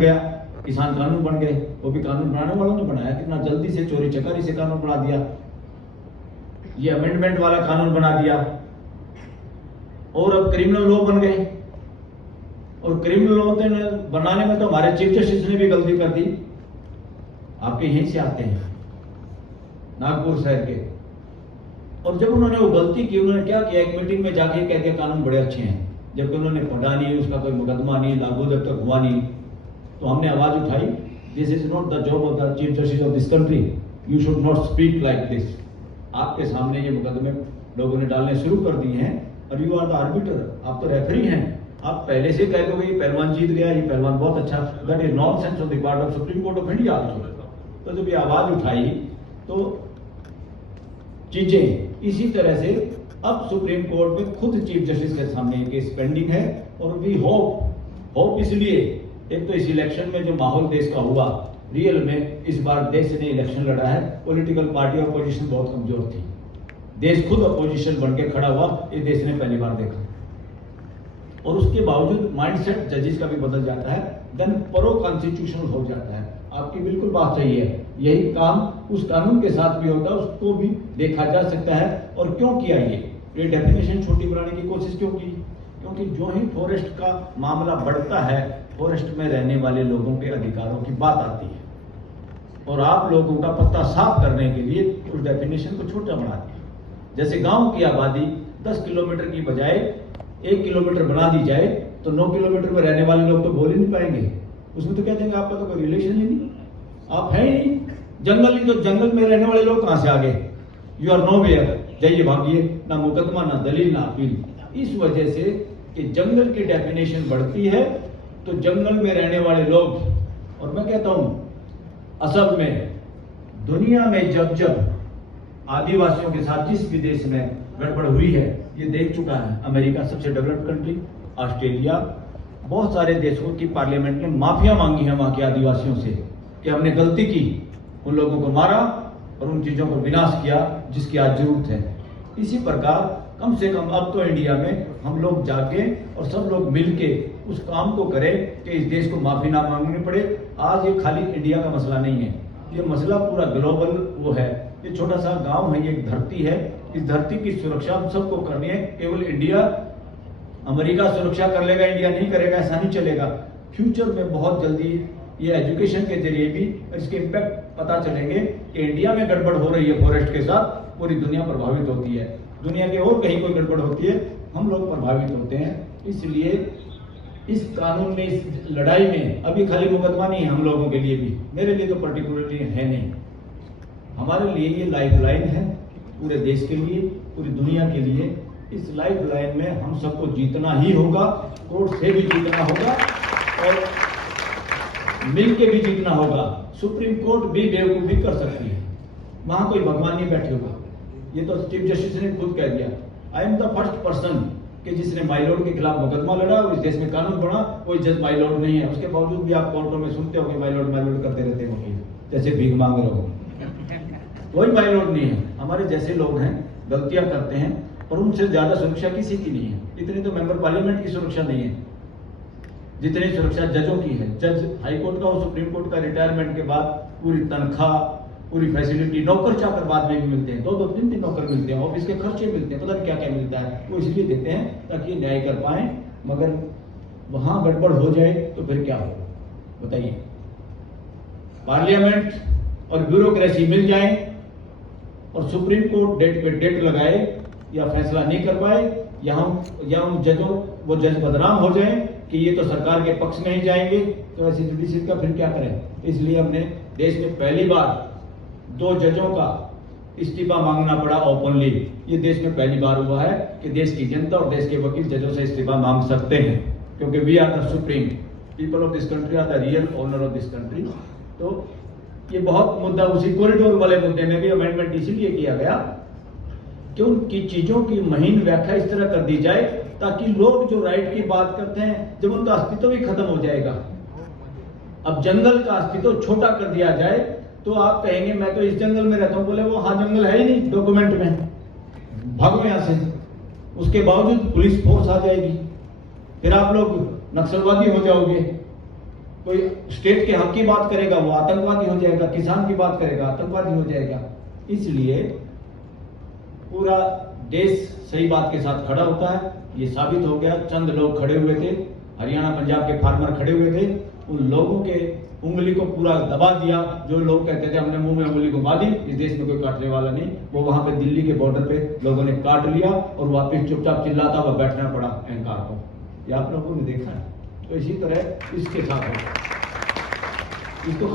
गया, किसान कानून बन गए, वो भी कानून बनाने वालों ने बनाया, कितना जल्दी से चोरी चकारी से कानून बना दिया, ये अमेंडमेंट वाला कानून बना दिया, और अब क्रिमिनल लॉ बन गए। और क्रिमिनल लॉ बनाने में तो हमारे चीफ जस्टिस ने भी गलती कर दी, आपके यहीं से आते हैं नागपुर शहर के। और जब उन्होंने वो गलती की, उन्होंने क्या किया, एक मीटिंग में जाके कह दिया कानून बड़े अच्छे हैं, जबकि उन्होंने पढ़ा नहीं, उसका कोई मुकदमा नहीं, लागू जब तक हुआ नहीं। तो हमने आवाज उठाई, this is not the job of the chief justice of this country, you should not speak like this. आपके सामने ये मुकदमे लोगों ने डालने शुरू कर दिए हैं, और यू आर द आर्बिटर, आप तो रेफरी हैं। आप पहले से कह दोगे ये पहलवान जीत गया, ये पहलवान बहुत अच्छा, that is nonsense on the part of supreme court of India also. तो जब ये आवाज उठाई तो चीजें इसी तरह से अब सुप्रीम कोर्ट में खुद चीफ जस्टिस के सामने केस पेंडिंग है। और वी होप इसलिए, एक तो इस इलेक्शन में जो माहौल देश का हुआ, रियल में इस बार देश ने इलेक्शन लड़ा है, पॉलिटिकल पार्टी अपोजिशन बहुत कमजोर थी, देश खुद अपोजिशन बन के खड़ा हुआ, ये देश ने पहली बार देखा। और उसके बावजूद माइंडसेट जजेस का भी बदल जाता है, देन प्रो कॉन्स्टिट्यूशनल हो जाता है। आपकी बिल्कुल बात सही है, यही काम उस कानून के साथ भी होता है, उसको भी देखा जा सकता है। और क्यों किया ये डेफिनेशन छोटी बनाने की कोशिश क्यों की? क्योंकि जो ही फॉरेस्ट का मामला बढ़ता है, फॉरेस्ट में रहने वाले लोगों के अधिकारों की बात आती है, और आप लोगों का पत्ता साफ करने के लिए उस डेफिनेशन को छोटा बना दिया। जैसे गांव की आबादी 10 किलोमीटर की बजाय 1 किलोमीटर बना दी जाए, तो 9 किलोमीटर में रहने वाले लोग तो बोल ही नहीं पाएंगे, उसमें तो कह देंगे आपका तो कोई रिलेशन ही नहीं, आप हैं ही नहीं। जंगल ही तो, जंगल में रहने वाले लोग कहां से आ गए? यू आर नो वेयर, जाइए भागिए, ना मुकदमा, ना दलील, ना अपील। इस वजह से कि जंगल की डेफिनेशन बढ़ती है तो जंगल में रहने वाले लोग, और मैं कहता हूं असल में दुनिया में जब आदिवासियों के साथ जिस भी देश में गड़बड़ हुई है, ये देख चुका है अमेरिका सबसे डेवलप्ड कंट्री, ऑस्ट्रेलिया, बहुत सारे देशों की पार्लियामेंट ने माफिया मांगी है वहां के आदिवासियों से कि हमने गलती की, उन लोगों को मारा और उन चीजों को विनाश किया जिसकी आज जरूरत है। इसी प्रकार कम से कम अब तो इंडिया में हम लोग जाके और सब लोग मिलके उस काम को करें कि इस देश को माफी ना मांगनी पड़े। आज ये खाली इंडिया का मसला नहीं है, ये मसला पूरा ग्लोबल वो है। ये छोटा सा गांव है, ये एक धरती है, इस धरती की सुरक्षा हम सबको करनी है। केवल इंडिया, अमेरिका सुरक्षा कर लेगा, इंडिया नहीं करेगा, ऐसा नहीं चलेगा। फ्यूचर में बहुत जल्दी ये एजुकेशन के जरिए भी इसके इम्पैक्ट पता चलेंगे कि इंडिया में गड़बड़ हो रही है फॉरेस्ट के साथ, पूरी दुनिया प्रभावित होती है, दुनिया के और कहीं कोई गड़बड़ होती है हम लोग प्रभावित होते हैं। इसलिए इस कानून में, इस लड़ाई में अभी खाली मुकदमा नहीं है हम लोगों के लिए भी, मेरे लिए तो पर्टिकुलरली है नहीं, हमारे लिए ये लाइफलाइन है, पूरे देश के लिए, पूरी दुनिया के लिए। इस लाइफलाइन में हम सबको जीतना ही होगा, कोर्ट से भी जीतना होगा और मिल के भी जीतना होगा। सुप्रीम कोर्ट भी बेवकूफी कर सकती है, वहां कोई भगवान नहीं बैठे होगा, ये तो चीफ जस्टिस ने खुद कह दिया। I am the first person कि जिसने माइलॉर्ड के खिलाफ मुकदमा लड़ा और इस देश में कानून बना, कोई जज माइलॉर्ड नहीं है। उसके बावजूद भी आप कोर्टों में सुनते हो कि माइलॉर्ड करते रहते हैं वकील, जैसे भीख मांग रहे हो। कोई माइलॉर्ड नहीं है, हमारे जैसे लोग हैं, गलतियां करते हैं, और उनसे ज्यादा सुरक्षा किसी की नहीं है। इतनी तो मेंबर पार्लियामेंट की सुरक्षा नहीं है जितनी सुरक्षा जजों की है। जज हाईकोर्ट का और सुप्रीम कोर्ट का रिटायरमेंट के बाद पूरी तनख्वाह, पूरी फैसिलिटी, नौकर चाकर बाद में भी मिलते हैं, 2-2 3-3 नौकर मिलते हैं, ऑफिस के खर्चे मिलते हैं, पता नहीं क्या क्या मिलता है, वो इसलिए देते हैं ताकि न्याय कर पाए। मगर वहां गड़बड़ हो जाए तो फिर क्या होगा बताइए? पार्लियामेंट और ब्यूरोक्रेसी मिल जाए और सुप्रीम कोर्ट डेट पे डेट लगाए या फैसला नहीं कर पाए, या उन जजों, वो जज बदनाम हो जाए कि ये तो सरकार के पक्ष में ही जाएंगे, तो ऐसी जुडिशरी का फिर क्या करें? इसलिए हमने देश में पहली बार 2 जजों का इस्तीफा मांगना पड़ा ओपनली। ये देश में पहली बार हुआ है कि देश की जनता और देश के वकील जजों से इस्तीफा मांग सकते हैं, क्योंकि we are the supreme, people of this country are the real owner of this country. तो ये बहुत मुद्दा, उसी कॉरिडोर वाले मुद्दे में भी अमेंडमेंट इसीलिए किया गया कि उनकी चीजों की महीन व्याख्या इस तरह कर दी जाए ताकि लोग जो राइट की बात करते हैं, जब उनका अस्तित्व भी खत्म हो जाएगा। अब जंगल का अस्तित्व छोटा कर दिया जाए तो आप कहेंगे मैं तो इस जंगल में रहता हूं, बोले वो हाँ जंगल है ही नहीं डॉक्यूमेंट में, भागो यहां से। उसके बावजूद पुलिस फोर्स आ जाएगी, फिर आप लोग नक्सलवादी हो जाओगे। कोई स्टेट के हक की बात करेगा वो आतंकवादी हो जाएगा, किसान की बात करेगा आतंकवादी हो जाएगा। इसलिए पूरा देश सही बात के साथ खड़ा होता है। ये साबित हो गया, चंद लोग खड़े हुए थे, हरियाणा पंजाब के फार्मर खड़े हुए थे, उन लोगों के उंगली को पूरा दबा दिया। जो लोग कहते थे हमने मुंह में उंगली घुमा दी, इस देश में कोई काटने वाला नहीं, वो वहां पे दिल्ली के बॉर्डर पे लोगों ने काट लिया और वापस चुपचाप चिल्लाता हुआ बैठना पड़ा अहंकार को। ये आप लोगों ने देखा है। तो इसी तरह इसके साथ इसको